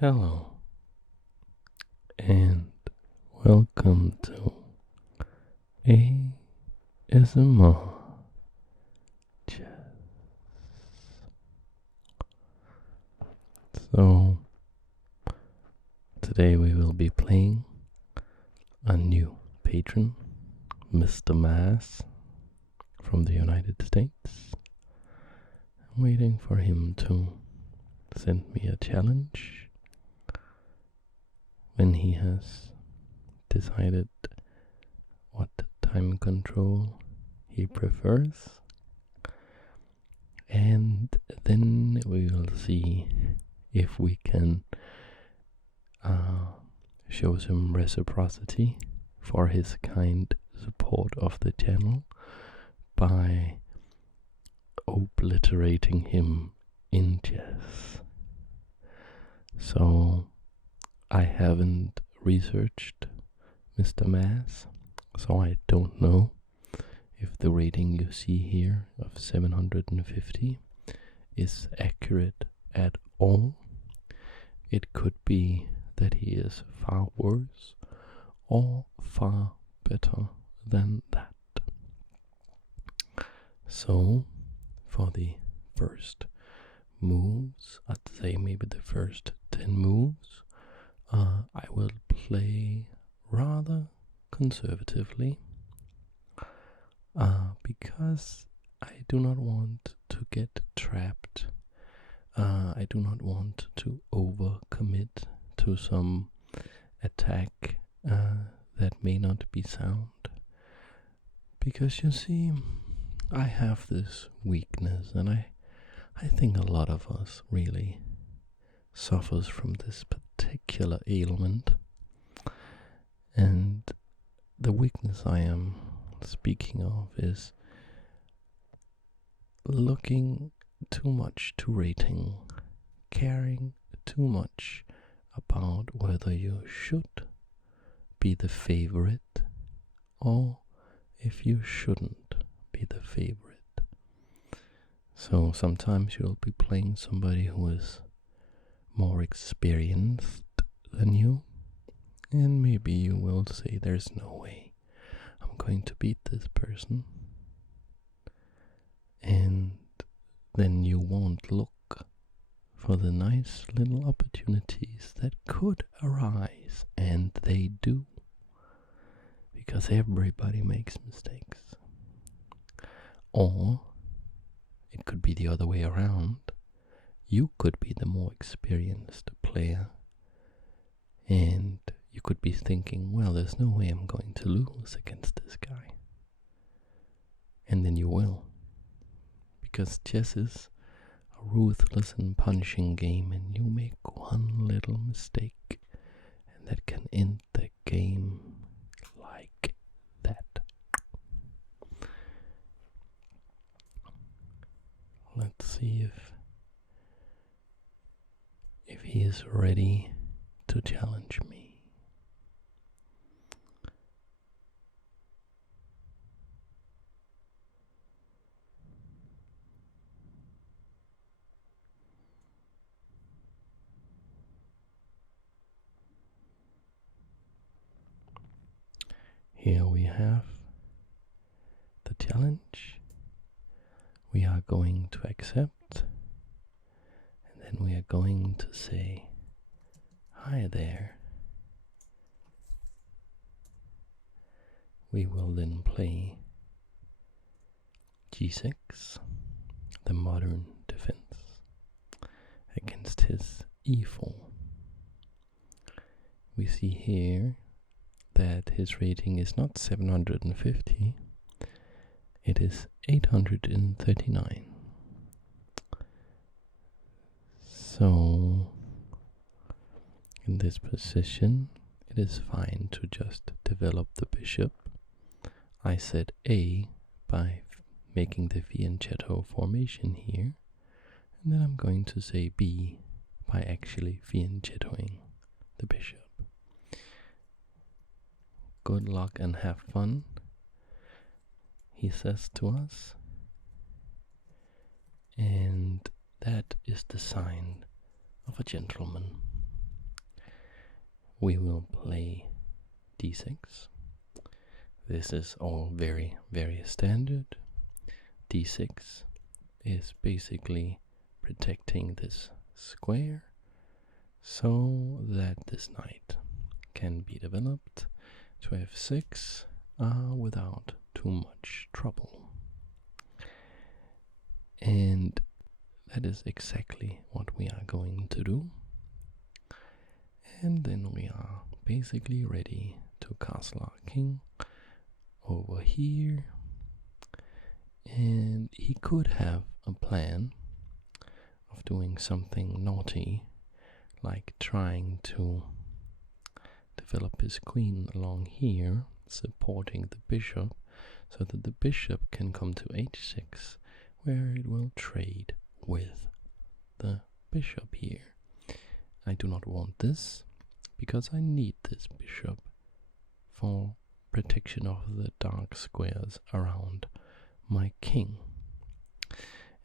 Hello, and welcome to ASMR Chat. So, today we will be playing a new patron, Mr. Mass from the United States. I'm waiting for him to send me a challenge when he has decided what time control he prefers, and then we will see if we can show some reciprocity for his kind support of the channel by obliterating him in chess. So I haven't researched Mr. Mass, so I don't know if the rating you see here of 750 is accurate at all. It could be that he is far worse or far better than that. So, for the first moves, I'd say maybe the first 10 moves, I will play rather conservatively because I do not want to get trapped. I do not want to overcommit to some attack that may not be sound. Because you see, I have this weakness, and I think a lot of us really suffers from this particular ailment. And the weakness I am speaking of is looking too much to rating, caring too much about whether you should be the favorite or if you shouldn't be the favorite. So sometimes you'll be playing somebody who is more experienced than you, and maybe you will say there's no way I'm going to beat this person, and then you won't look for the nice little opportunities that could arise, and they do, because everybody makes mistakes. Or it could be the other way around. You could be the more experienced player, and you could be thinking, well, there's no way I'm going to lose against this guy. And then you will. Because chess is a ruthless and punishing game, and you make one little mistake, and that can end the game like that. Let's see if he is ready to challenge me. Here we have the challenge. We are going to accept, and then we are going to say, hi there. We will then play g6, the modern defense, against his e4. We see here that his rating is not 750, it is 839. So, in this position, it is fine to just develop the bishop. I said A by making the fianchetto formation here, and then I'm going to say B by actually fianchettoing the bishop. Good luck and have fun, he says to us, and that is the sign of a gentleman. we will play d6. This is all very, very standard. d6 is basically protecting this square so that this knight can be developed to f6 without too much trouble. And that is exactly what we are going to do. And then we are basically ready to castle our king over here. And he could have a plan of doing something naughty, like trying to develop his queen along here, supporting the bishop, so that the bishop can come to h6, where it will trade with the bishop here. I do not want this, because I need this bishop for protection of the dark squares around my king.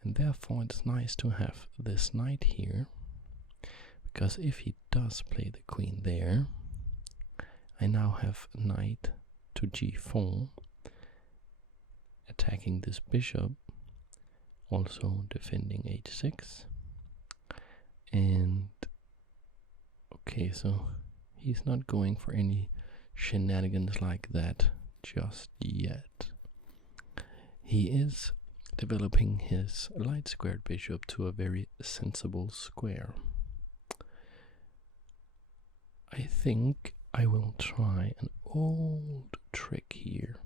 And therefore it's nice to have this knight here, because if he does play the queen there, I now have knight to g4, attacking this bishop, also defending h6. And okay, so he's not going for any shenanigans like that just yet. He is developing his light squared bishop to a very sensible square. I think I will try an old trick here.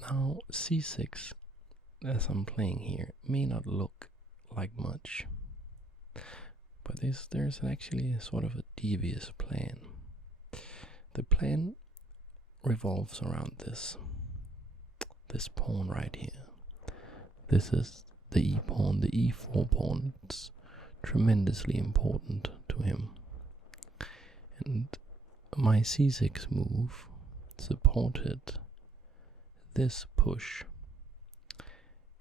Now c6, as I'm playing here, may not look like much, but there's actually a sort of a devious plan. The plan revolves around this pawn right here. This is the e pawn, the e4 pawn. It's tremendously important to him. And my c6 move supported this push.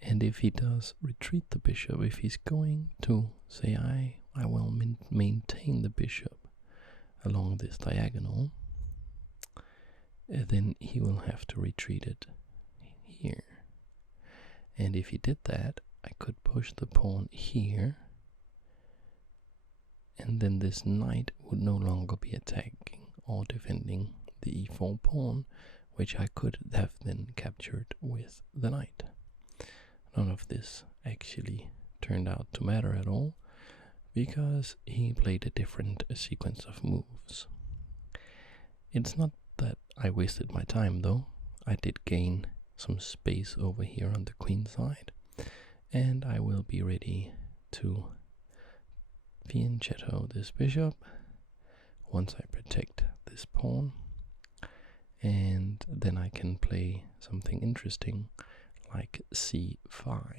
And if he does retreat the bishop, if he's going to say I will maintain the bishop along this diagonal, then he will have to retreat it here. And if he did that, I could push the pawn here, and then this knight would no longer be attacking or defending the e4 pawn, which I could have then captured with the knight. None of this actually turned out to matter at all, because he played a different sequence of moves. It's not that I wasted my time though. I did gain some space over here on the queen side, and I will be ready to fianchetto this bishop once I protect this pawn, and then I can play something interesting like c5.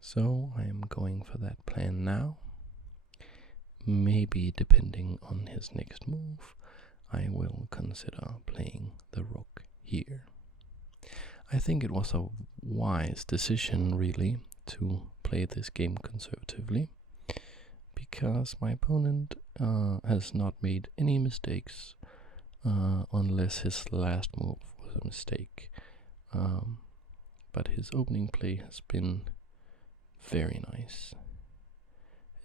So I am going for that plan now. Maybe depending on his next move, I will consider playing the rook here. I think it was a wise decision really to play this game conservatively, because my opponent has not made any mistakes unless his last move was a mistake. But his opening play has been very nice.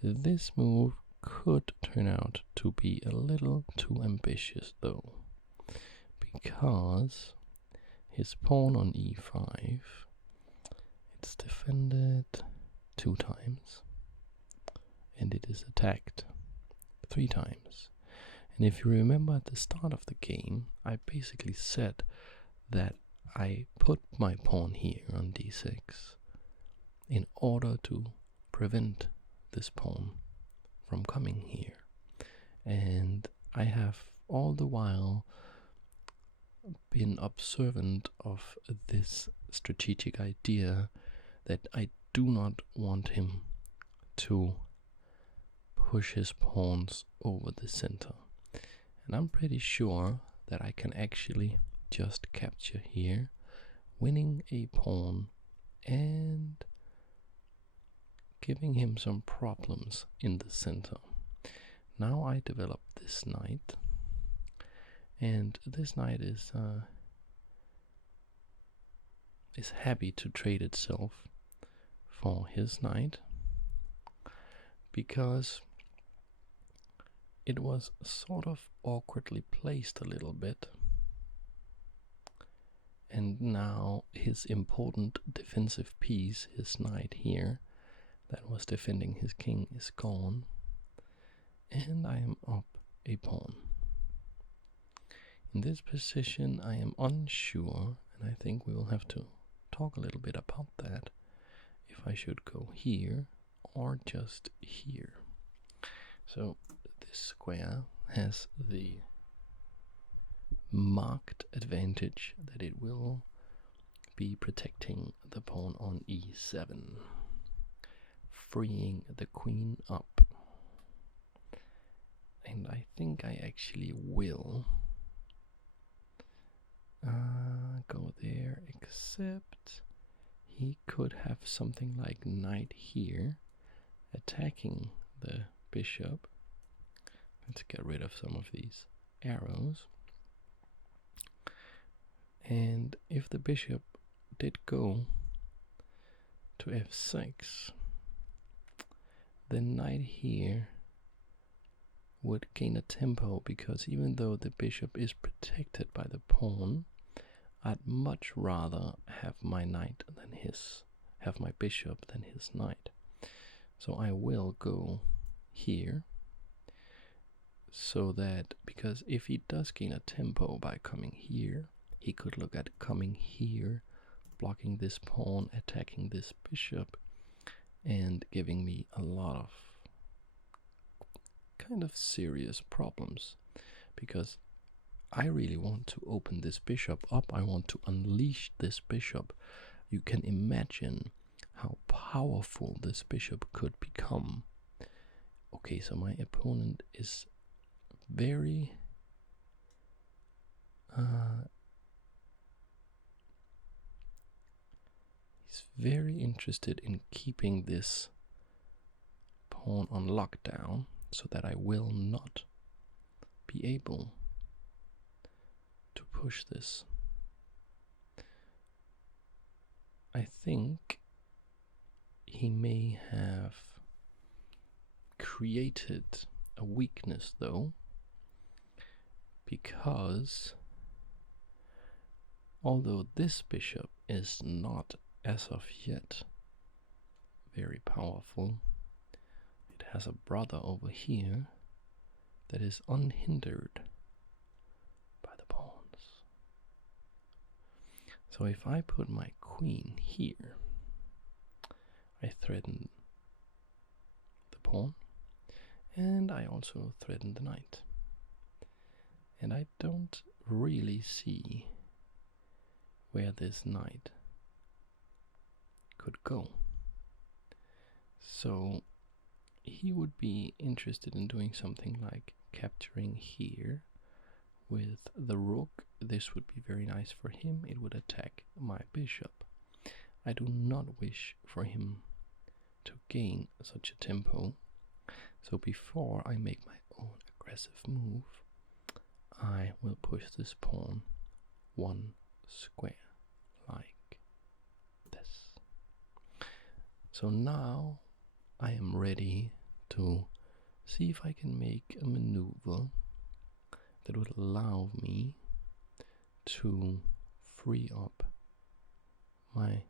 This move could turn out to be a little too ambitious though, because his pawn on e5, it's defended 2 times, and it is attacked 3 times. And if you remember at the start of the game, I basically said that I put my pawn here on d6 in order to prevent this pawn from coming here. And I have all the while been observant of this strategic idea that I do not want him to push his pawns over the center. And I'm pretty sure that I can actually just capture here, winning a pawn and giving him some problems in the center. Now I develop this knight, and this knight is happy to trade itself for his knight, because it was sort of awkwardly placed a little bit, and now his important defensive piece, his knight here, that was defending his king, is gone, and I am up a pawn. In this position I am unsure, and I think we will have to talk a little bit about that, if I should go here or just here. So this square has the marked advantage that it will be protecting the pawn on e7, freeing the queen up. And I think I actually will go there, except he could have something like knight here attacking the bishop. Let's get rid of some of these arrows. And if the bishop did go to f6, the knight here would gain a tempo, because even though the bishop is protected by the pawn, I'd much rather have my knight than have my bishop than his knight. So I will go here, so that, because if he does gain a tempo by coming here, he could look at coming here, blocking this pawn, attacking this bishop, and giving me a lot of kind of serious problems, because I really want to open this bishop up. I want to unleash this bishop. You can imagine how powerful this bishop could become. Okay, so my opponent is very he's very interested in keeping this pawn on lockdown, so that I will not be able to push this. I think he may have created a weakness, though, because although this bishop is not as of yet very powerful, it has a brother over here that is unhindered by the pawns. So if I put my queen here, I threaten the pawn, and I also threaten the knight. And I don't really see where this knight could go. So he would be interested in doing something like capturing here with the rook. This would be very nice for him. It would attack my bishop. I do not wish for him to gain such a tempo. So before I make my own aggressive move, I will push this pawn one square like this. So now I am ready to see if I can make a maneuver that would allow me to free up my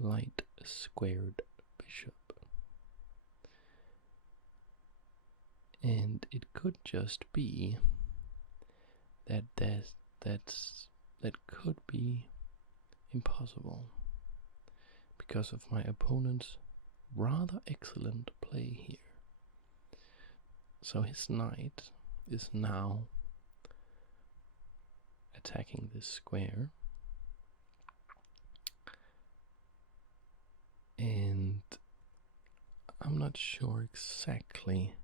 light squared bishop. And it could just be that that could be impossible because of my opponent's rather excellent play here. So his knight is now attacking this square, and I'm not sure exactly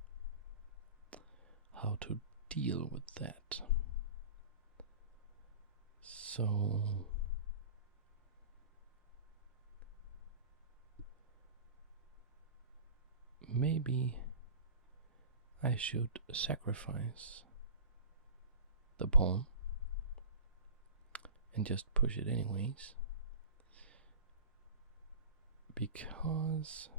how to deal with that. So maybe I should sacrifice the pawn and just push it anyways, because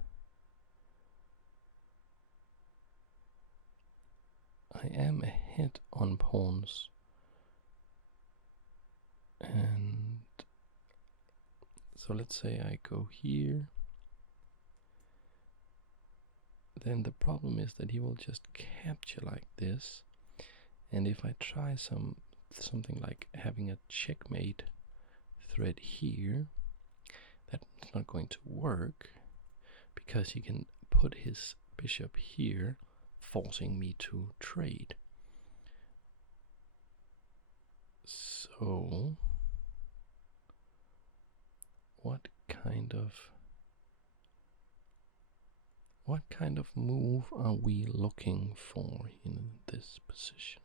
I am ahead on pawns, and so let's say I go here, then the problem is that he will just capture like this, and if I try something like having a checkmate thread here, that's not going to work, because he can put his bishop here, forcing me to trade. So what kind of move are we looking for in this position?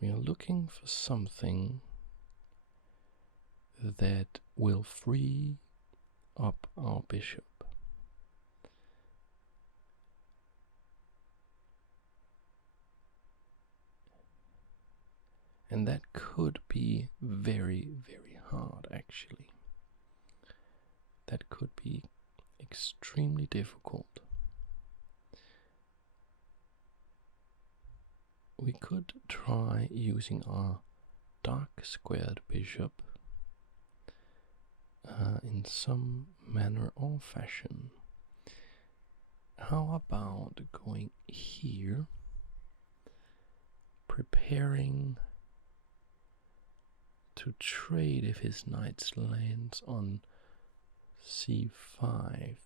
We are looking for something that will free up our bishop. And that could be very, very hard, actually. That could be extremely difficult. We could try using our dark squared bishop in some manner or fashion. How about going here, preparing to trade if his knight lands on c5.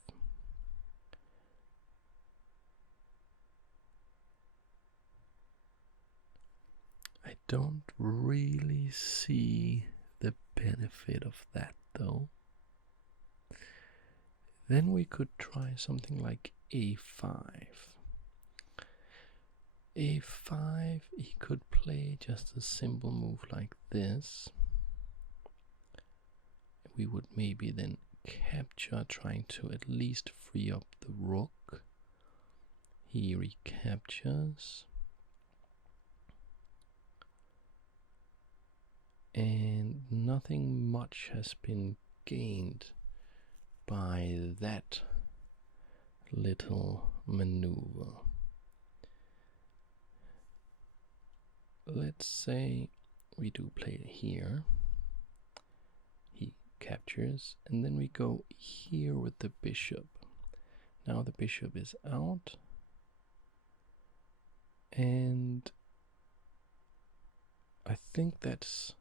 I don't really see the benefit of that, though. Then we could try something like a5. a5, he could play just a simple move like this. We would maybe then capture, trying to at least free up the rook. He recaptures. And nothing much has been gained by that little maneuver. Let's say we do play it here. He captures, and then we go here with the bishop. Now the bishop is out, and I think that's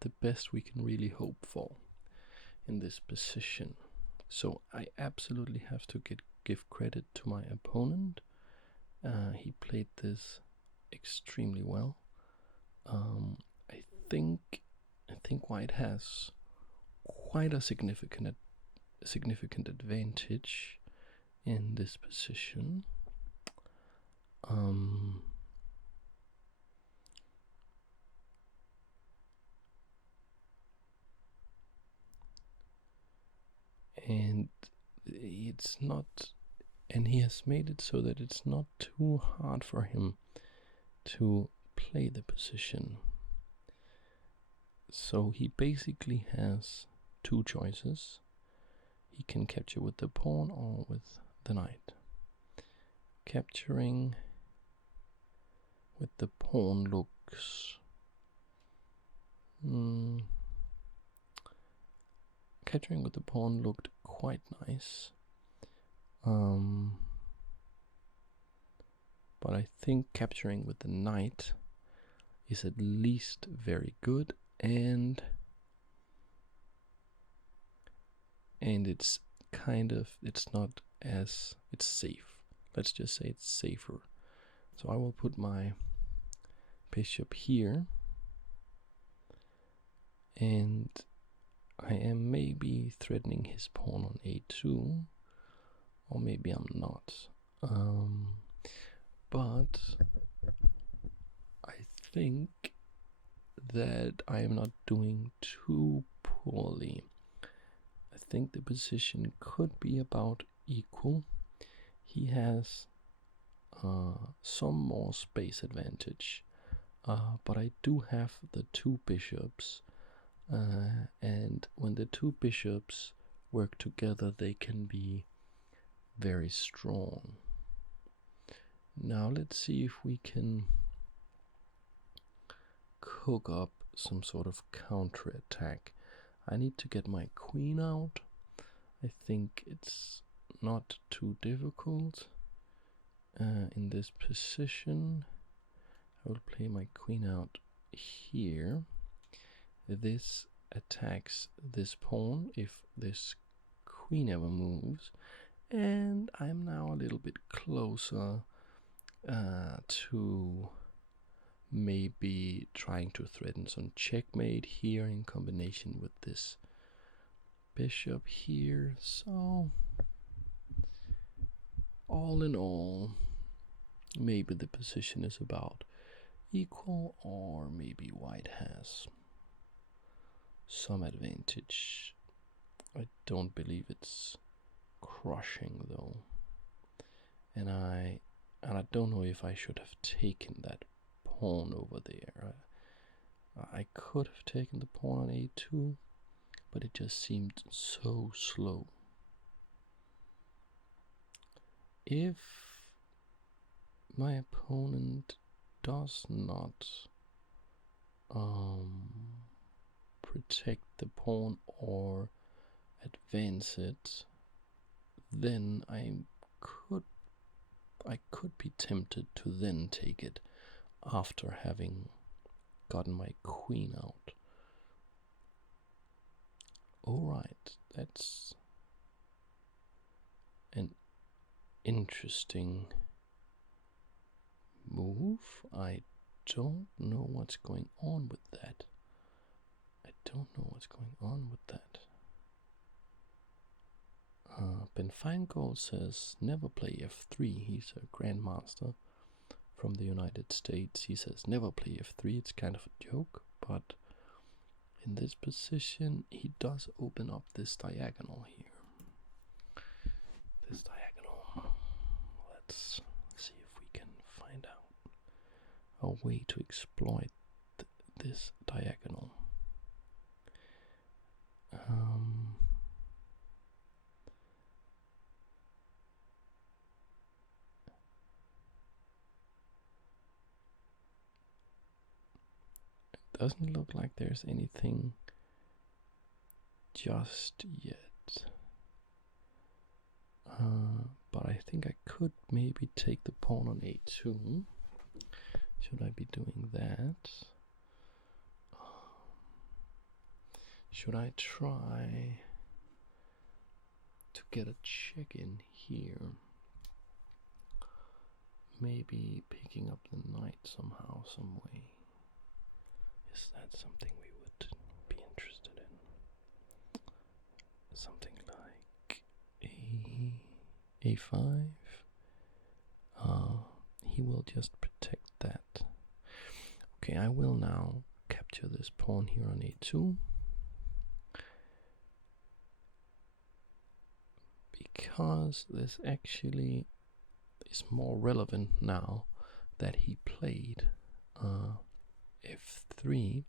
the best we can really hope for in this position. So I absolutely have to give credit to my opponent. He played this extremely well. I think White has quite a significant advantage in this position. And it's not, and he has made it so that it's not too hard for him to play the position. So he basically has two choices. He can capture with the pawn or with the knight. Capturing with the pawn looks capturing with the pawn looked quite nice. But I think capturing with the knight is at least very good, and it's not as, it's safe. Let's just say it's safer. So I will put my bishop here, and I am maybe threatening his pawn on a2, or maybe I'm not. But I think that I am not doing too poorly. I think the position could be about equal. he has some more space advantage, but I do have the two bishops, and when the two bishops work together, they can be very strong. Now let's see if we can cook up some sort of counter-attack. I need to get my queen out. I think it's not too difficult. In this position, I will play my queen out here. This attacks this pawn if this queen ever moves, and I'm now a little bit closer to maybe trying to threaten some checkmate here in combination with this bishop here. So all in all, maybe the position is about equal, or maybe white has some advantage. I don't believe it's crushing though, and I don't know if I should have taken that pawn over there. I could have taken the pawn on a2, but it just seemed so slow. If my opponent does not protect the pawn or advance it, then I could be tempted to then take it after having gotten my queen out. Alright, that's an interesting move. I don't know what's going on with that. Ben Feingold says never play f3. He's a grandmaster from the United States. He says never play f3. It's kind of a joke, but in this position he does open up this diagonal here. This diagonal. Let's see if we can find out a way to exploit this diagonal. It doesn't look like there's anything just yet. But I think I could maybe take the pawn on a2. Should I be doing that? Should I try to get a check in here? Maybe picking up the knight somehow, some way. Is that something we would be interested in? Something like a5. He will just protect that. Okay, I will now capture this pawn here on a2. Because this actually is more relevant now that he played f3.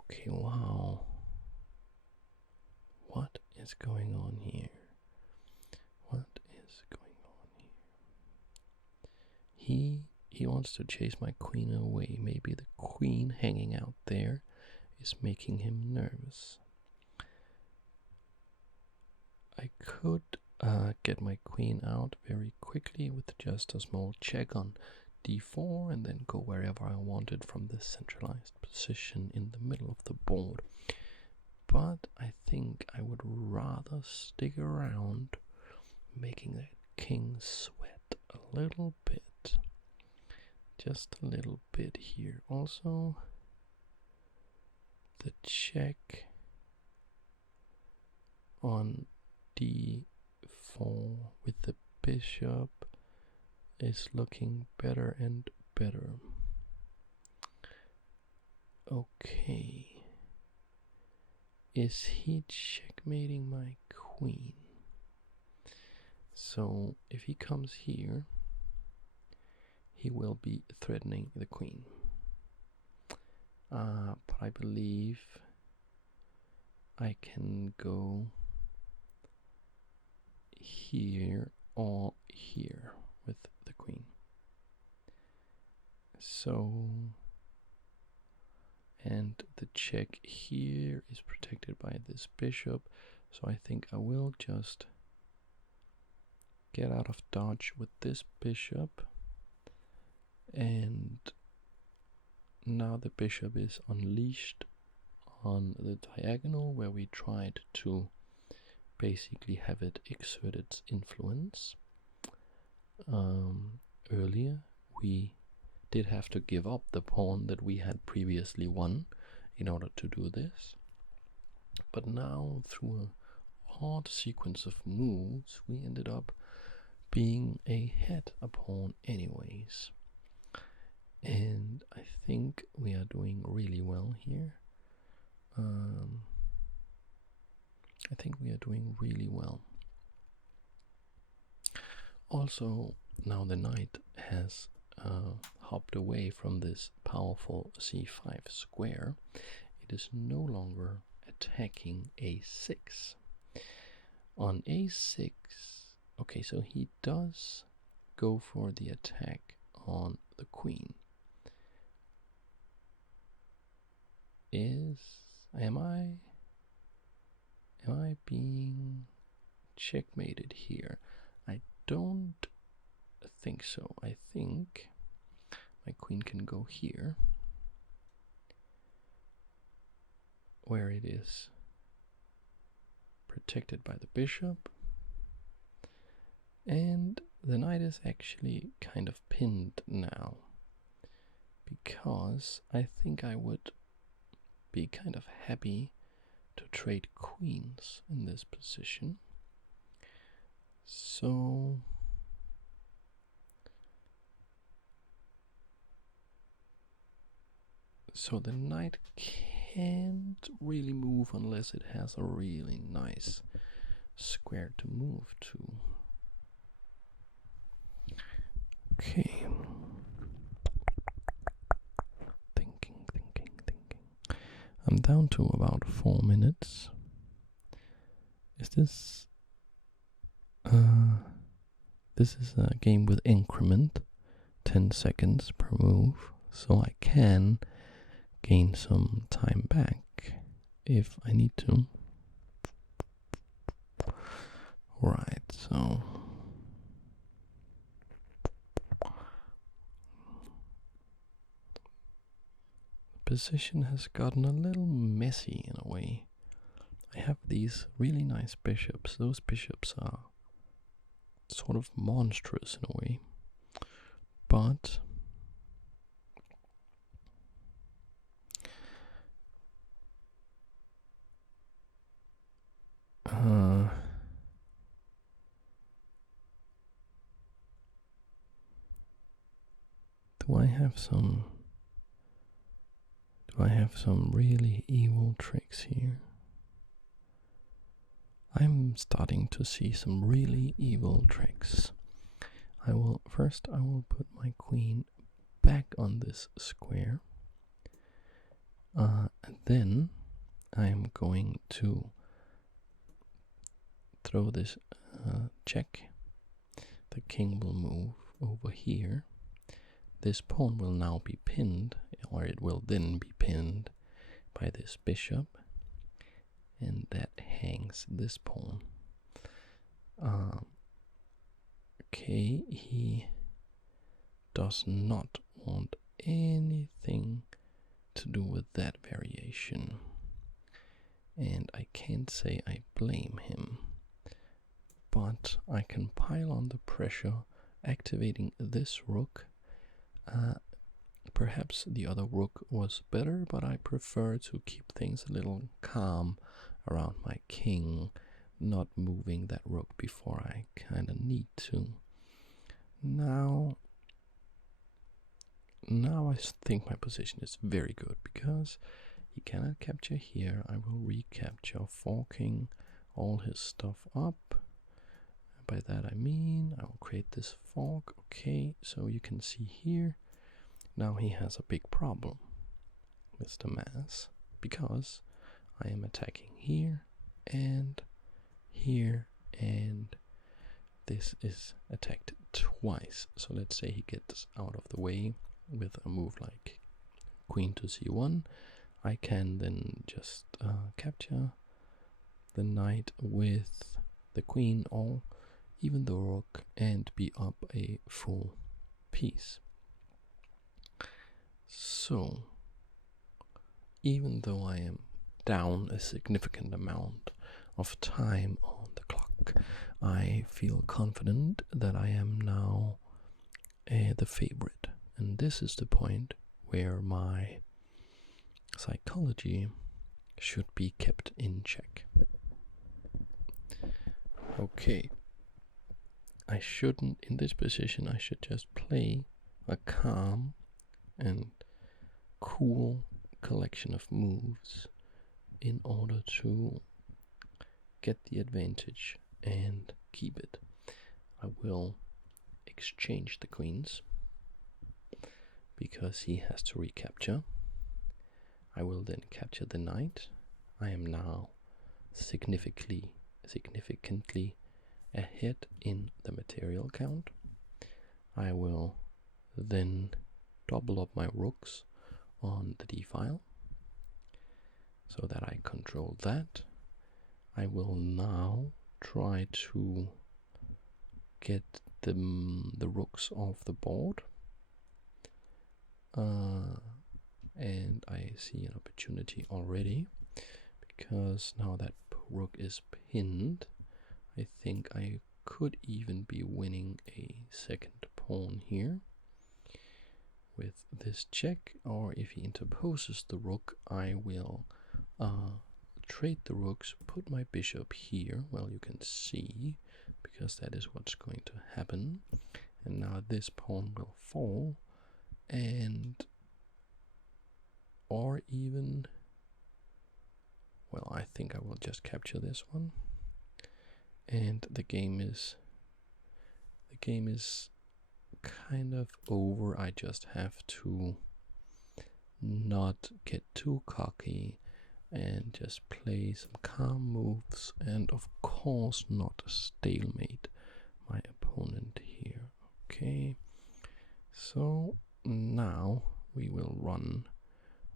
Okay, wow. What is going on here? He wants to chase my queen away. Maybe the queen hanging out there is making him nervous. I could get my queen out very quickly with just a small check on d4 and then go wherever I wanted from this centralized position in the middle of the board. But I think I would rather stick around, making that king sweat a little bit. Just a little bit here. Also, the check on d4 with the bishop is looking better and better. Okay. Is he checkmating my queen? So if he comes here, he will be threatening the queen. But I believe I can go here or here with the queen. So, and the check here is protected by this bishop, so I think I will just get out of dodge with this bishop, and now the bishop is unleashed on the diagonal where we tried to basically have it exert its influence. Earlier we did have to give up the pawn that we had previously won in order to do this, but now through a odd sequence of moves we ended up being ahead a pawn anyways, and I think we are doing really well here. I think we are doing really well. Also, now the knight has hopped away from this powerful c5 square. It is no longer attacking a6. On a6, okay, so he does go for the attack on the queen. Am I being checkmated here? I don't think so. I think my queen can go here, where it is protected by the bishop, and the knight is actually kind of pinned now, because I think I would be kind of happy to trade queens in this position. So the knight can't really move unless it has a really nice square to move to. Okay. Thinking. I'm down to about 4 minutes. Is this... this is a game with increment, 10 seconds per move, so I can gain some time back if I need to. Right, so the position has gotten a little messy in a way. I have these really nice bishops. Those bishops are sort of monstrous in a way, but do I have some really evil tricks here? I'm starting to see some really evil tricks. I will put my queen back on this square, and then I am going to throw this check. The king will move over here. This pawn will now be pinned, or it will then be pinned by this bishop, and that hangs this pawn. Okay, he does not want anything to do with that variation, and I can't say I blame him, but I can pile on the pressure, activating this rook. Perhaps the other rook was better, but I prefer to keep things a little calm around my king, not moving that rook before I kind of need to. Now I think my position is very good, because he cannot capture here. I will recapture, forking all his stuff up, by that I mean I'll create this fog. Okay, so you can see here, now he has a big problem, Mr. Mass, because I am attacking here, and this is attacked twice. So let's say he gets out of the way with a move like queen to c1. I can then just capture the knight with the queen or even the rook and be up a full piece. So even though I am down a significant amount of time on the clock, I feel confident that I am now the favorite. And this is the point where my psychology should be kept in check. Okay, I shouldn't, in this position, I should just play a calm and cool collection of moves in order to get the advantage and keep it. I will exchange the queens because he has to recapture. I will then capture the knight. I am now significantly ahead in the material count. I will then double up my rooks on the d file so that I control that. I will now try to get the rooks off the board, and I see an opportunity already, because now that rook is pinned, I think I could even be winning a second pawn here with this check, or if he interposes the rook, I will trade the rooks, put my bishop here, well, you can see, because that is what's going to happen, and now this pawn will fall, and or even, well, I think I will just capture this one, and the game is kind of over. I just have to not get too cocky and just play some calm moves, and of course not stalemate my opponent here. Okay, so now we will run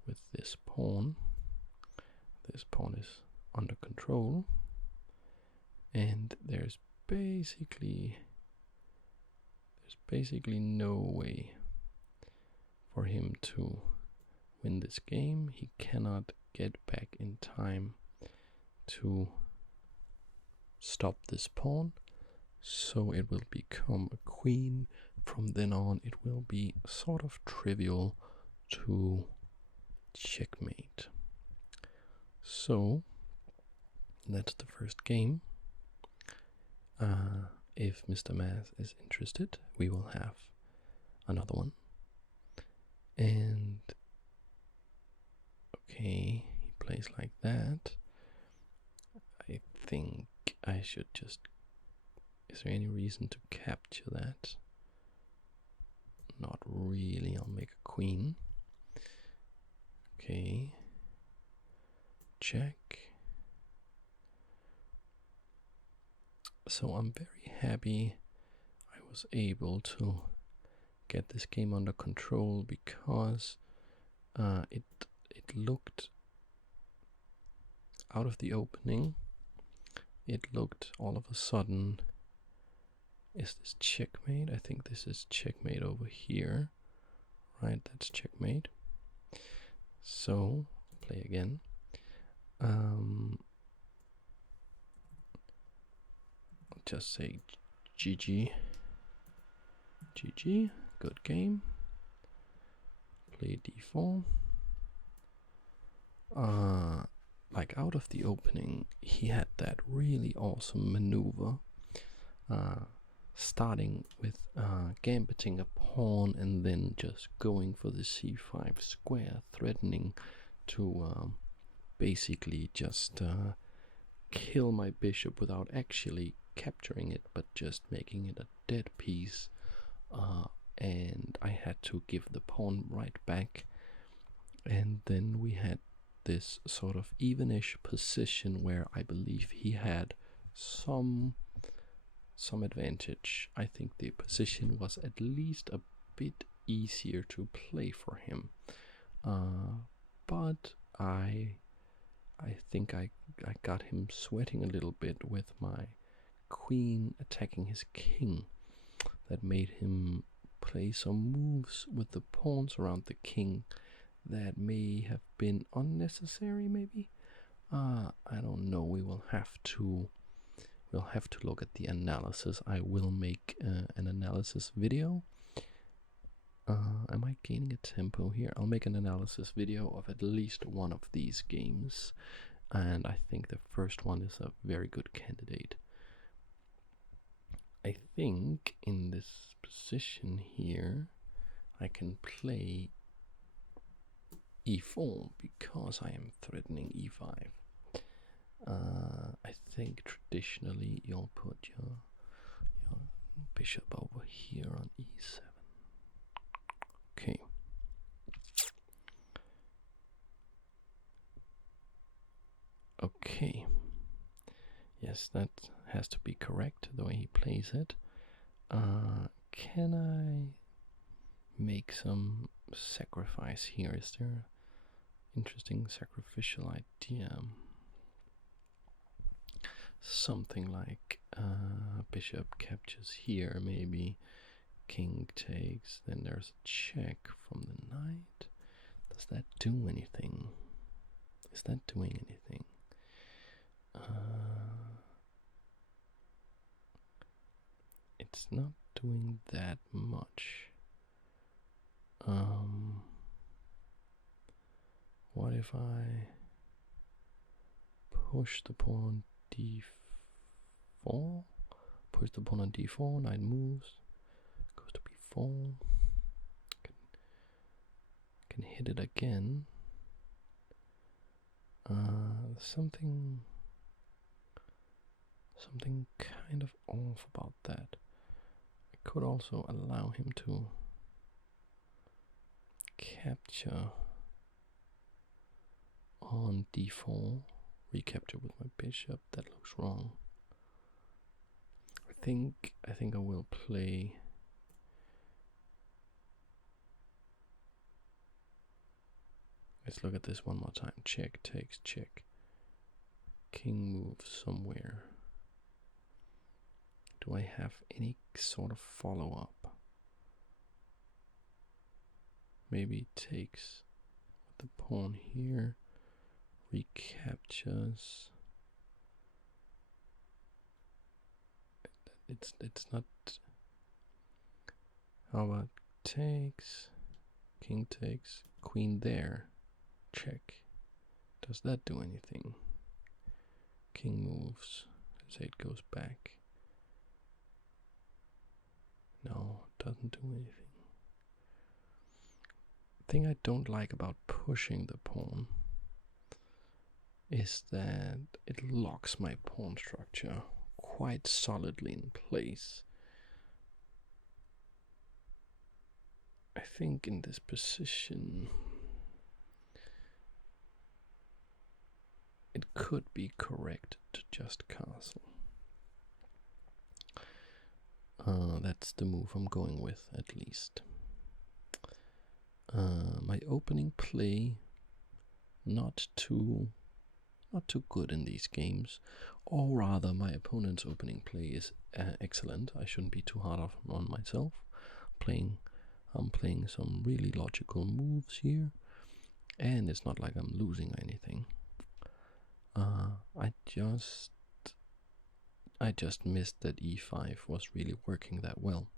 with this pawn. This pawn is under control, and there's basically no way for him to win this game. He cannot get back in time to stop this pawn, so it will become a queen. From then on, it will be sort of trivial to checkmate. So that's the first game. If Mr. Math is interested, we will have another one. And okay, he plays like that. I think I should just... Is there any reason to capture that? Not really. I'll make a queen. Okay. Check. So I'm very happy I was able to get this game under control, because it looked, out of the opening, it looked all of a sudden, is this checkmate? I think this is checkmate over here, right? That's checkmate. So play again. I'll just say GG. GG, good game. Play d4. Like out of the opening, he had that really awesome maneuver, starting with gambiting a pawn and then just going for the c5 square, threatening to basically just kill my bishop without actually capturing it, but just making it a dead piece. And I had to give the pawn right back. And then we had this sort of evenish position where I believe he had some advantage. I think the position was at least a bit easier to play for him. But I think I got him sweating a little bit with my queen attacking his king. That made him play some moves with the pawns around the king that may have been unnecessary, maybe. I don't know. We'll have to look at the analysis. I will make an analysis video. Am I gaining a tempo here? I'll make an analysis video of at least one of these games, and I think the first one is a very good candidate. I think in this position here I can play e4 because I am threatening e5. I think traditionally you'll put your bishop over here on e7. Okay. Okay. Yes, that has to be correct, the way he plays it. Can I make some sacrifice here? Is there an interesting sacrificial idea? Something like bishop captures here, maybe king takes, then there's a check from the knight. Does that do anything? Is that doing anything? It's not doing that much. What if I push the pawn on d4? Push the pawn on d4, knight moves, goes to b4. Can hit it again. Something kind of off about that. I could also allow him to capture on d4, recapture with my bishop. That looks wrong. I think I will play. Let's look at this one more time. Check takes check. King moves somewhere. Do I have any sort of follow-up? Maybe takes with the pawn here, recaptures. It's not. How about takes, king takes, queen there, check. Does that do anything? King moves. Let's say it goes back. No, doesn't do anything. The thing I don't like about pushing the pawn is that it locks my pawn structure quite solidly in place. I think in this position it could be correct to just castle. That's the move I'm going with, at least. My opening play, not too good in these games, or rather my opponent's opening play is excellent. I shouldn't be too hard on myself. I'm playing some really logical moves here, and it's not like I'm losing or anything. I just missed that e5 was really working that well.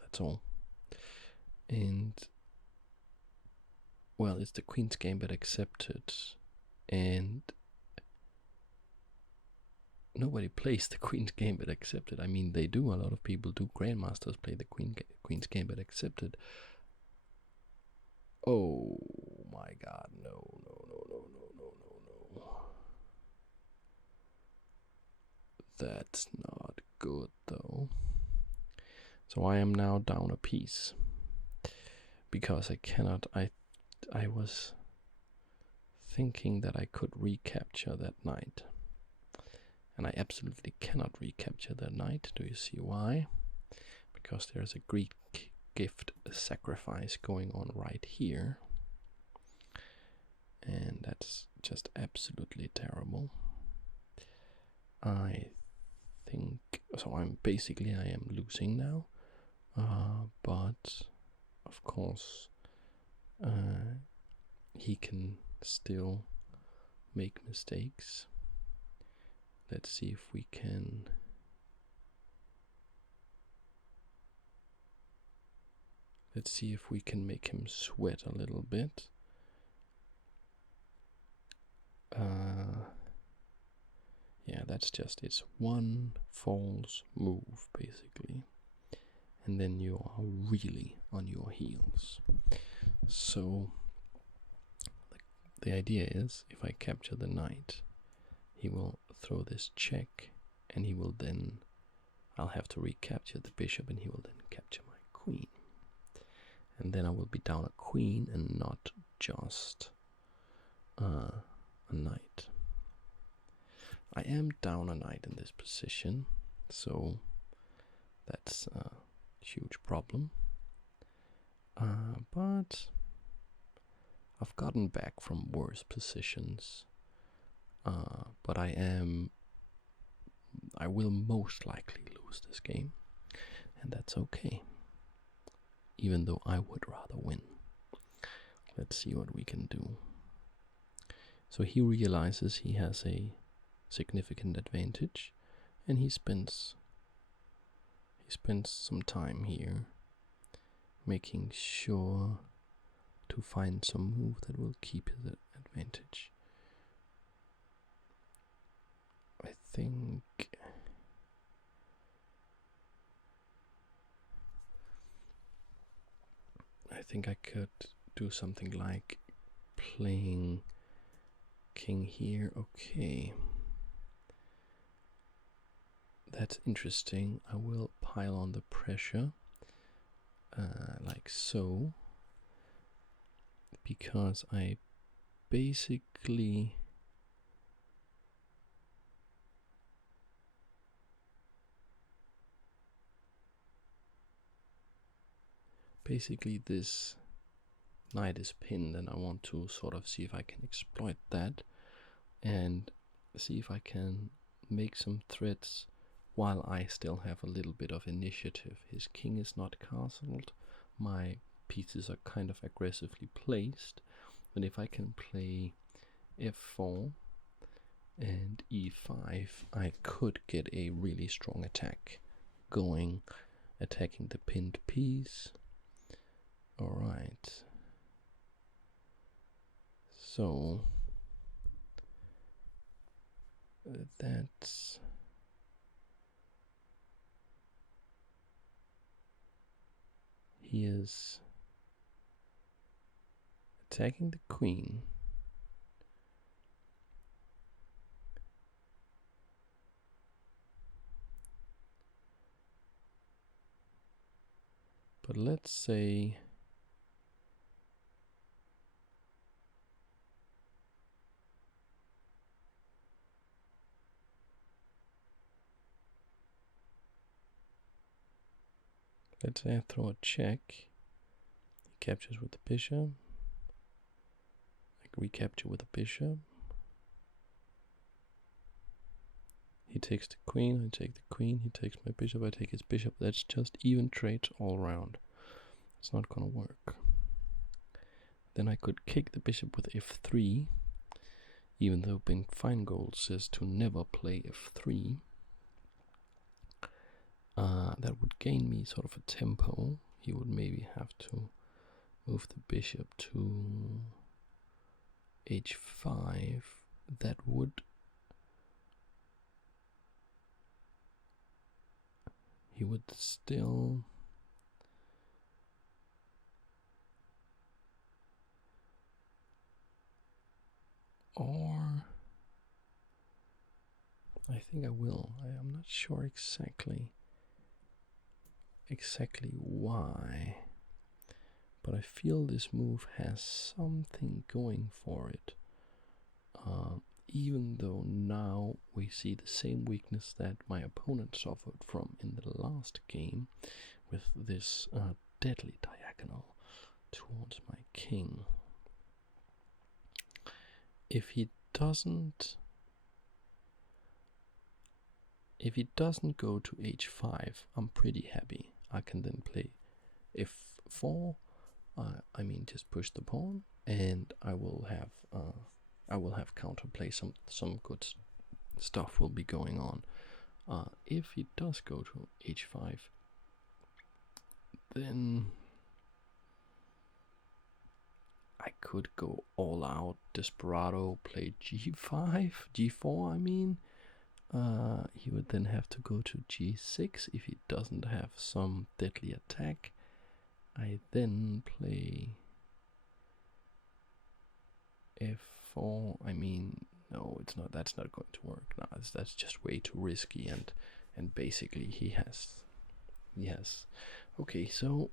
That's all. And well, it's the Queen's Gambit accepted, and nobody plays the Queen's Gambit accepted. I mean, they do. A lot of people do. Grandmasters play the Queen's Gambit accepted. Oh my God! No! That's not good though. So I am now down a piece. Because I cannot, I was thinking that I could recapture that knight. And I absolutely cannot recapture that knight. Do you see why? Because there's a Greek gift sacrifice going on right here. And that's just absolutely terrible. I think, so I am losing now. But of course, he can still make mistakes. Let's see if we can make him sweat a little bit. Yeah, that's just, it's one false move basically, and then you are really on your heels. So the idea is, if I capture the knight, he will throw this check, and I'll have to recapture the bishop, and he will then capture my queen. And then I will be down a queen and not just a knight. I am down a knight in this position, so that's a huge problem. But I've gotten back from worse positions. But I will most likely lose this game, and that's okay. Even though I would rather win. Let's see what we can do. So he realizes he has a significant advantage, and he spends some time here making sure to find some move that will keep his advantage. I think I could do something like playing king here. Okay. That's interesting. I will pile on the pressure, like so, because I basically this knight is pinned, and I want to sort of see if I can exploit that and see if I can make some threats while I still have a little bit of initiative. His king is not castled, my pieces are kind of aggressively placed, and if I can play f4 and e5, I could get a really strong attack going, attacking the pinned piece. Alright. So that's he is attacking the queen. But let's say I throw a check. He captures with the bishop. I recapture with the bishop. He takes the queen, I take the queen, he takes my bishop, I take his bishop. That's just even trades all around. It's not gonna work. Then I could kick the bishop with f3, even though Feingold says to never play f3. That would gain me sort of a tempo. He would maybe have to move the bishop to h5. That would... he would still... or I think I will. I'm not sure exactly why, but I feel this move has something going for it. Even though now we see the same weakness that my opponent suffered from in the last game with this deadly diagonal towards my king. If he doesn't go to h5, I'm pretty happy. I can then play f4. I mean, just push the pawn, and I will have counterplay. Some good stuff will be going on. If he does go to h5, then I could go all out, desperado, play g5, g4. I mean, he would then have to go to g6 if he doesn't have some deadly attack. I then play f4. I mean, no, it's not. That's not going to work. No, that's just way too risky. And basically, he has. Okay, so.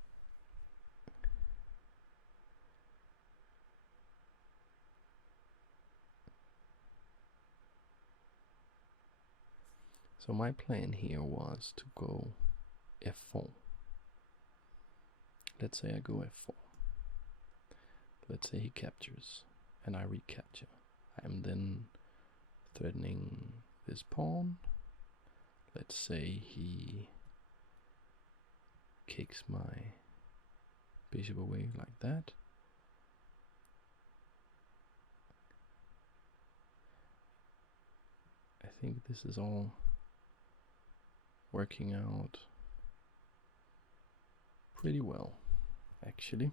So my plan here was to go f4. Let's say I go f4. Let's say he captures, and I recapture. I am then threatening this pawn. Let's say he kicks my bishop away like that. I think this is all working out pretty well, actually.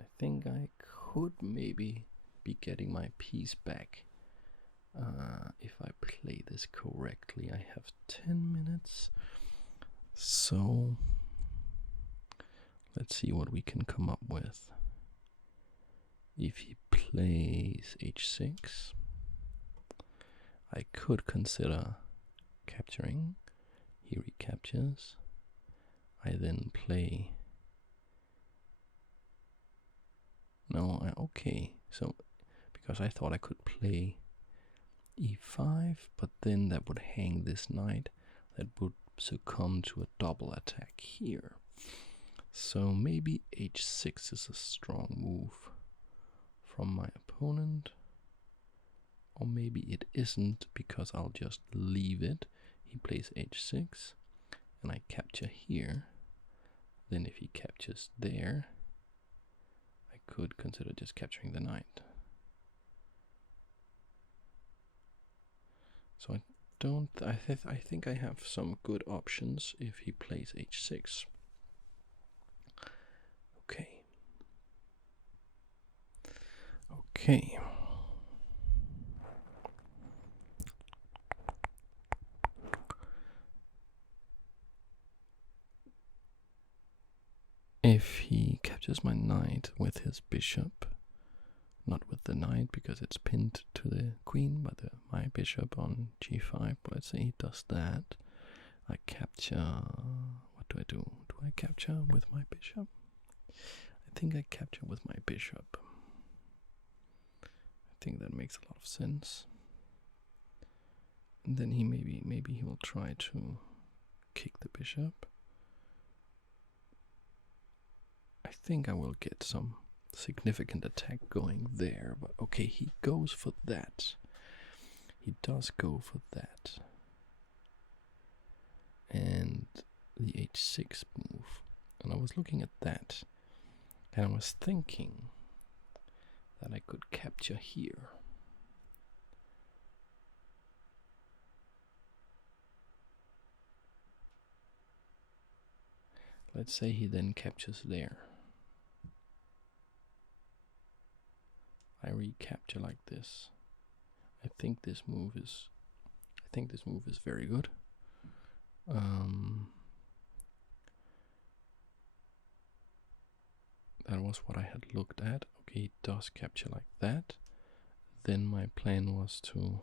I think I could maybe be getting my piece back if I play this correctly. I have 10 minutes, so let's see what we can come up with. If he plays h6, I could consider capturing. He recaptures. I then play. No, okay. So, because I thought I could play e5, but then that would hang this knight. That would succumb to a double attack here. So maybe h6 is a strong move from my opponent. Or maybe it isn't, because I'll just leave it. He plays h6, and I capture here. Then if he captures there, I could consider just capturing the knight. So I think I have some good options if he plays h6. Okay. If he captures my knight with his bishop, not with the knight because it's pinned to the queen by my bishop on g5, but let's say he does that, I capture. What do I do? Do I capture with my bishop? I think I capture with my bishop. I think that makes a lot of sense. And then he maybe he will try to kick the bishop. I think I will get some significant attack going there, but okay, he goes for that. He does go for that. And the h6 move. And I was looking at that, and I was thinking that I could capture here. Let's say he then captures there. I recapture like this. I think this move is very good. That was what I had looked at. Okay, he does capture like that, then my plan was to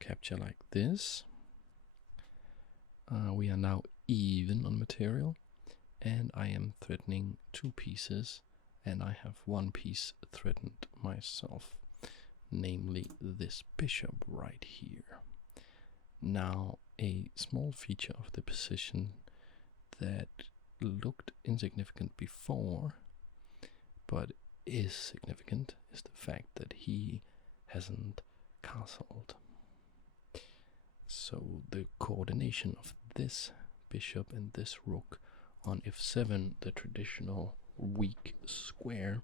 capture like this. We are now even on material, and I am threatening 2 pieces, and I have 1 piece threatened myself, namely this bishop right here. Now, a small feature of the position that looked insignificant before, but is significant, is the fact that he hasn't castled. So the coordination of this bishop and this rook on f7, the traditional weak square,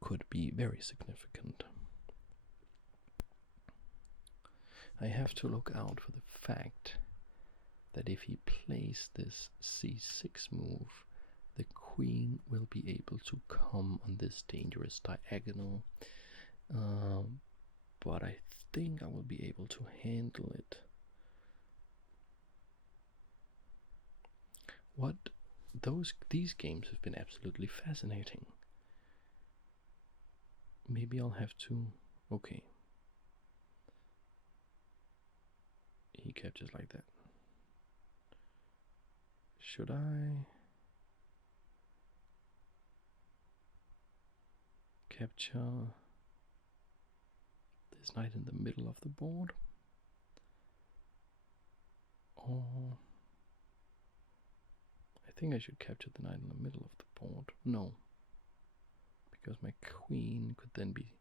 could be very significant. I have to look out for the fact that if he plays this c6 move, the queen will be able to come on this dangerous diagonal, but I think I will be able to handle it. These games have been absolutely fascinating. Maybe I'll have to. Okay. He captures like that. Should I capture this knight in the middle of the board? Or I think I should capture the knight in the middle of the board. No, because my queen could then be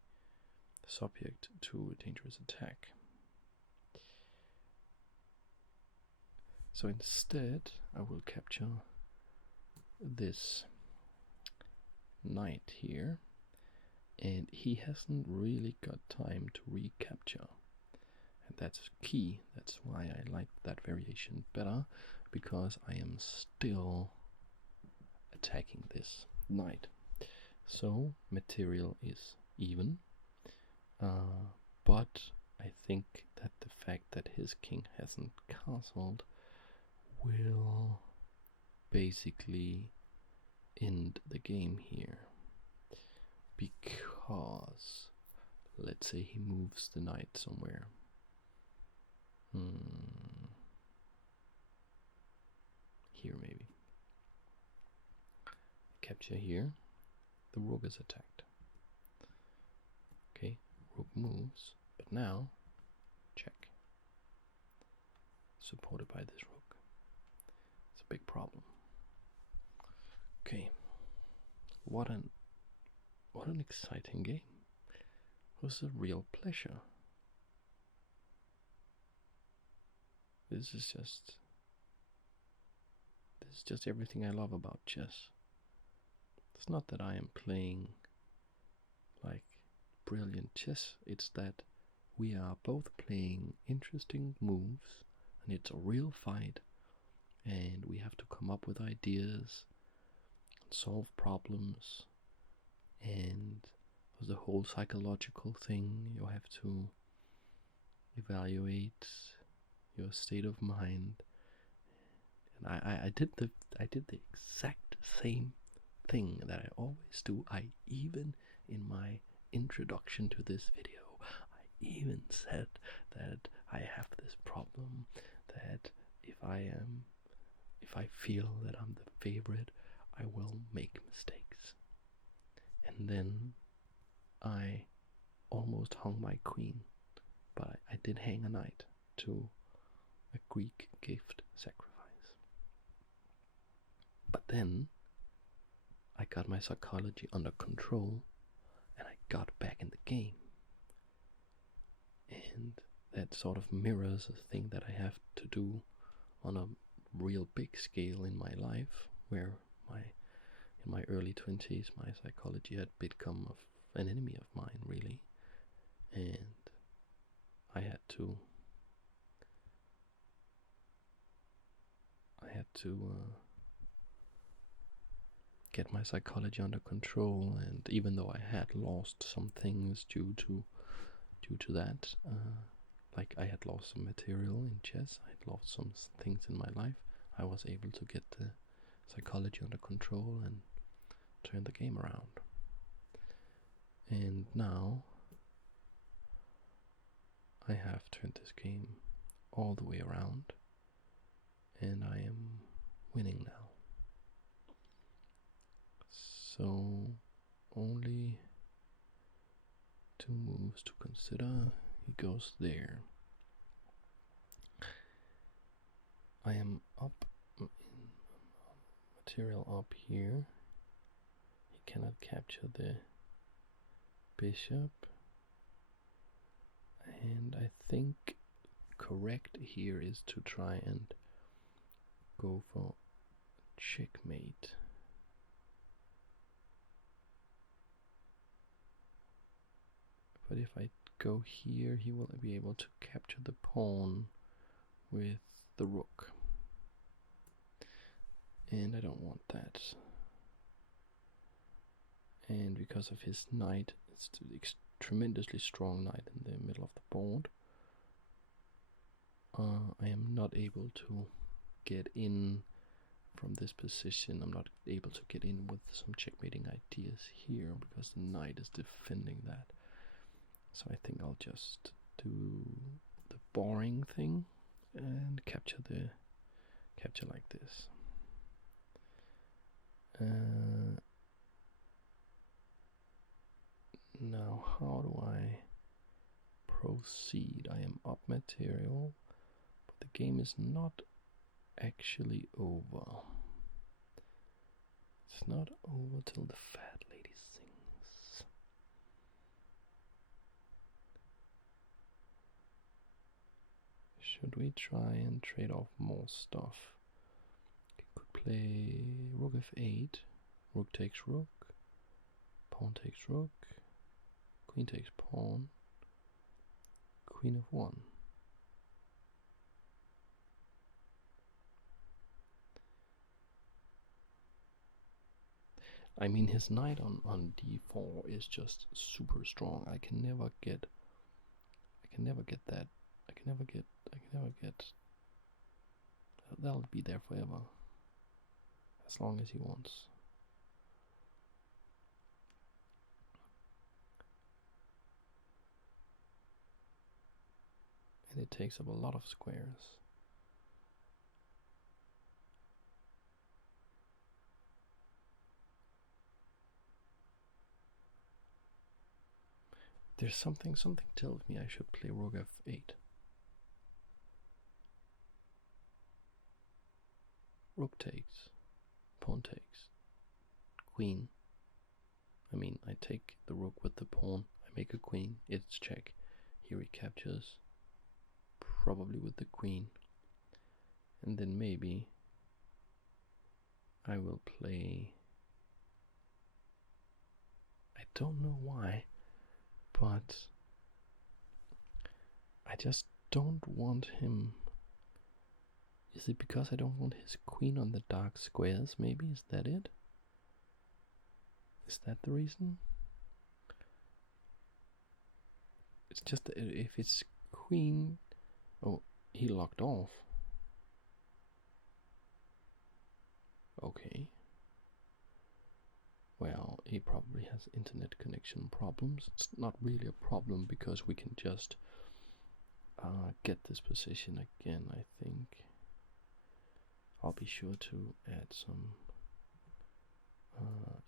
subject to a dangerous attack. So instead, I will capture this knight here, and he hasn't really got time to recapture. And that's key. That's why I like that variation better, because I am still attacking this knight. So material is even, but I think that the fact that his king hasn't castled will basically end the game here, because let's say he moves the knight somewhere. Here maybe. Capture here. The rook is attacked. Okay, rook moves, but now check. Supported by this rook. It's a big problem. Okay, what an exciting game. It was a real pleasure. This is just everything I love about chess. It's not that I am playing like brilliant chess, it's that we are both playing interesting moves, and it's a real fight, and we have to come up with ideas and solve problems, and the whole psychological thing, you have to evaluate your state of mind. And I did the exact same thing that I always do. I even, in my introduction to this video, I even said that I have this problem, that if I feel that I'm the favorite, I will make mistakes. And then I almost hung my queen, but I did hang a knight to a Greek gift sacrifice. But then I got my psychology under control, and I got back in the game. And that sort of mirrors a thing that I have to do on a real big scale in my life, where in my early 20s my psychology had become an enemy of mine, really, and I had to get my psychology under control. And even though I had lost some things due to that, like I had lost some material in chess, I had lost some things in my life, I was able to get the psychology under control and turn the game around. And now I have turned this game all the way around, and I am winning now. So only 2 moves to consider. He goes there. I am up in material up here. He cannot capture the bishop. And I think correct here is to try and go for checkmate. But if I go here, he will be able to capture the pawn with the rook. And I don't want that. And because of his knight, it's a tremendously strong knight in the middle of the board. I am not able to get in from this position. I'm not able to get in with some checkmating ideas here because the knight is defending that. So I think I'll just do the boring thing and capture like this. Now how do I proceed? I am up material, but the game is not actually over. It's not over till the fat lady sings. Should we try and trade off more stuff? Could play rook f8, rook takes rook, pawn takes rook, queen takes pawn, queen f1. I mean, his knight on d4 is just super strong. I can never get that. I can never get. That'll be there forever, as long as he wants. And it takes up a lot of squares. There's something tells me I should play rook f8. Rook takes, pawn takes, queen. I mean, I take the rook with the pawn, I make a queen, it's check. Here he captures, probably with the queen. And then maybe I will play, I don't know why, but I just don't want him. Is it because I don't want his queen on the dark squares, maybe? Is that it? Is that the reason? It's just that if it's queen... Oh, he locked off. Okay. Well, he probably has internet connection problems. It's not really a problem because we can just get this position again, I think. I'll be sure to add some...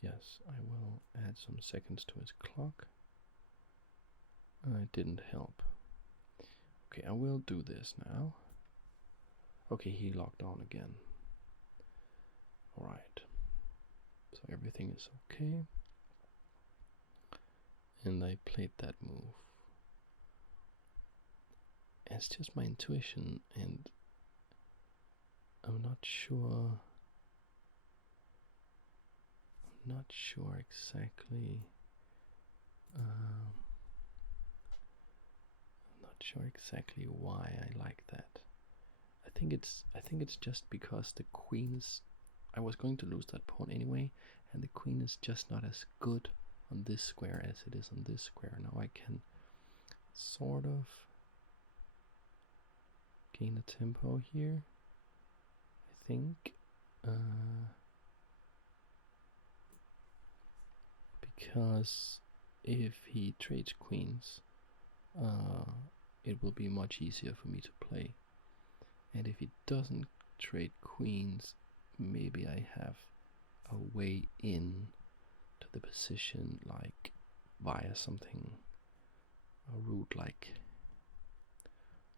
yes, I will add some seconds to his clock. It didn't help. Okay, I will do this now. Okay, he locked on again. Alright. So everything is okay. And I played that move. It's just my intuition, and I'm not sure exactly. I'm not sure exactly why I like that. I think it's just because the queen is. I was going to lose that pawn anyway, and the queen is just not as good on this square as it is on this square. Now I can sort of gain a tempo here, I think. because if he trades queens, it will be much easier for me to play. And if he doesn't trade queens, maybe I have a way in to the position, like via something, a route like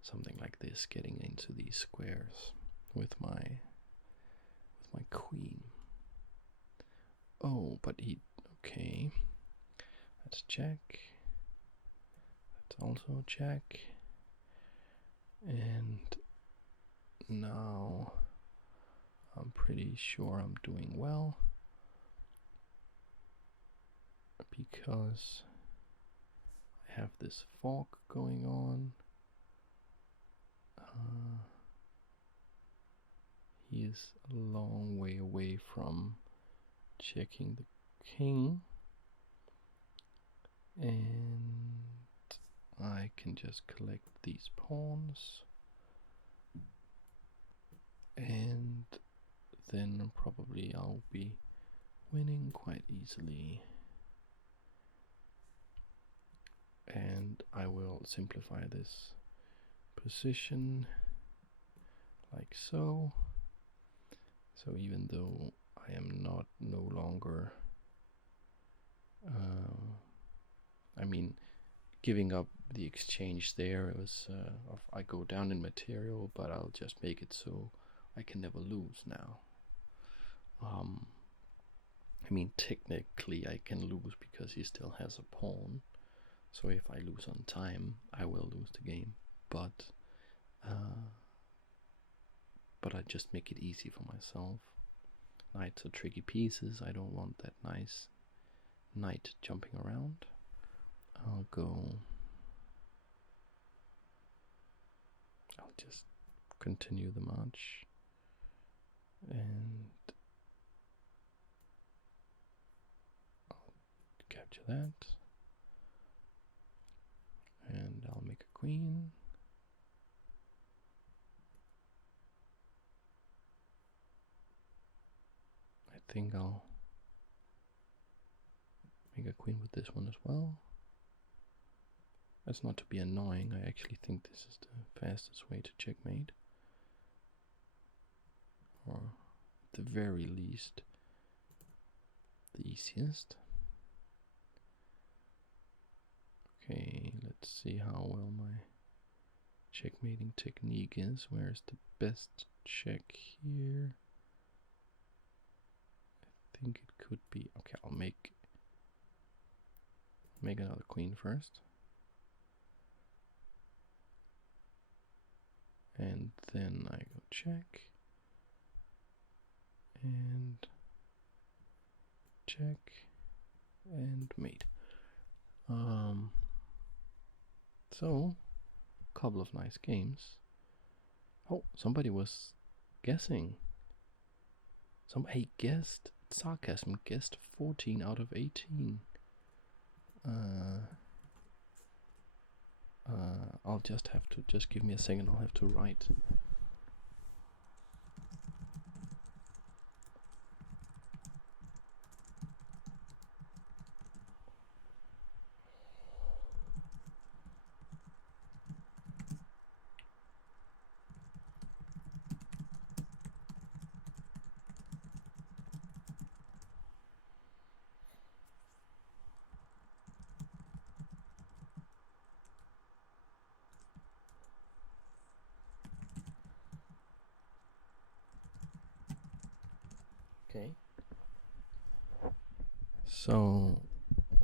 something like this, getting into these squares with my queen. Oh, but okay. Let's check. Let's also check. And now I'm pretty sure I'm doing well, because I have this fork going on. He is a long way away from checking the king, and I can just collect these pawns, and then probably I'll be winning quite easily. And I will simplify this position like so. So even though I am no longer, I mean, giving up the exchange there, it was I go down in material, but I'll just make it so I can never lose now. I mean, technically I can lose because he still has a pawn, so if I lose on time, I will lose the game. But I just make it easy for myself. Knights are tricky pieces. I don't want that nice knight jumping around. I'll just continue the march, and I'll capture that, and I'll make a queen. I think I'll make a queen with this one as well. That's not to be annoying, I actually think this is the fastest way to checkmate. Or at the very least, the easiest. Okay, let's see how well my checkmating technique is. Where's the best check here? I think it could be, okay, I'll make another queen first. And then I go check, and check, and mate. So, a couple of nice games. Oh, somebody was guessing. Somebody guessed, sarcasm, guessed 14 out of 18. I'll just have to, just give me a second, I'll have to write. Okay. So,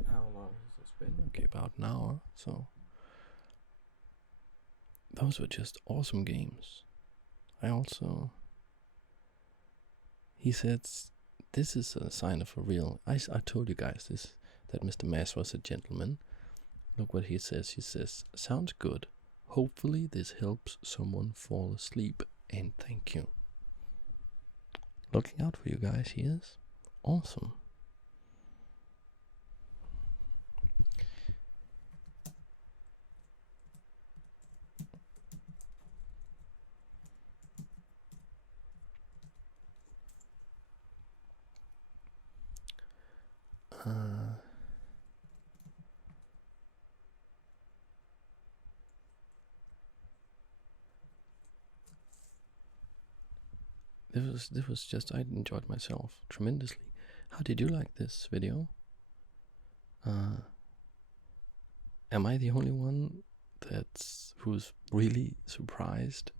how long has this been? Okay, about an hour. So, those were just awesome games. He says, this is a sign of a real, I told you guys this, that Mr. Mass was a gentleman. Look what he says. He says, sounds good. Hopefully this helps someone fall asleep, and thank you. Looking out for you guys, he is. Awesome. this was just, I enjoyed myself tremendously. How did you like this video? Am I the only one who's really surprised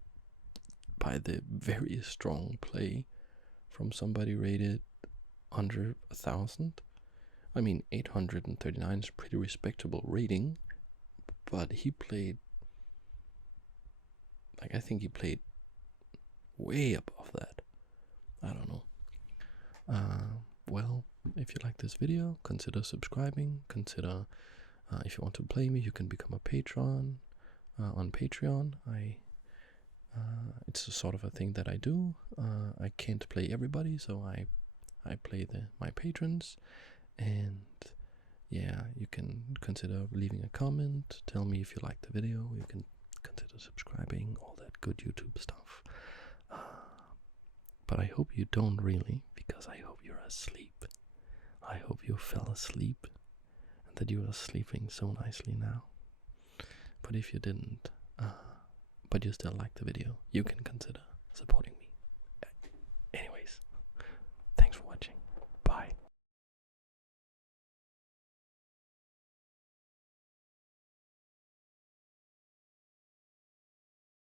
by the very strong play from somebody rated under 1,000? I mean, 839 is a pretty respectable rating, but he played, like, I think he played way above that. I don't know. Well, if you like this video, consider subscribing. Consider, if you want to play me, you can become a patron on Patreon. It's a sort of a thing that I do. I can't play everybody, so I play my patrons. And yeah, you can consider leaving a comment. Tell me if you like the video. You can consider subscribing, all that good YouTube stuff. But I hope you don't really, because I hope you're asleep. I hope you fell asleep and that you are sleeping so nicely now. But if you didn't, but you still like the video, you can consider supporting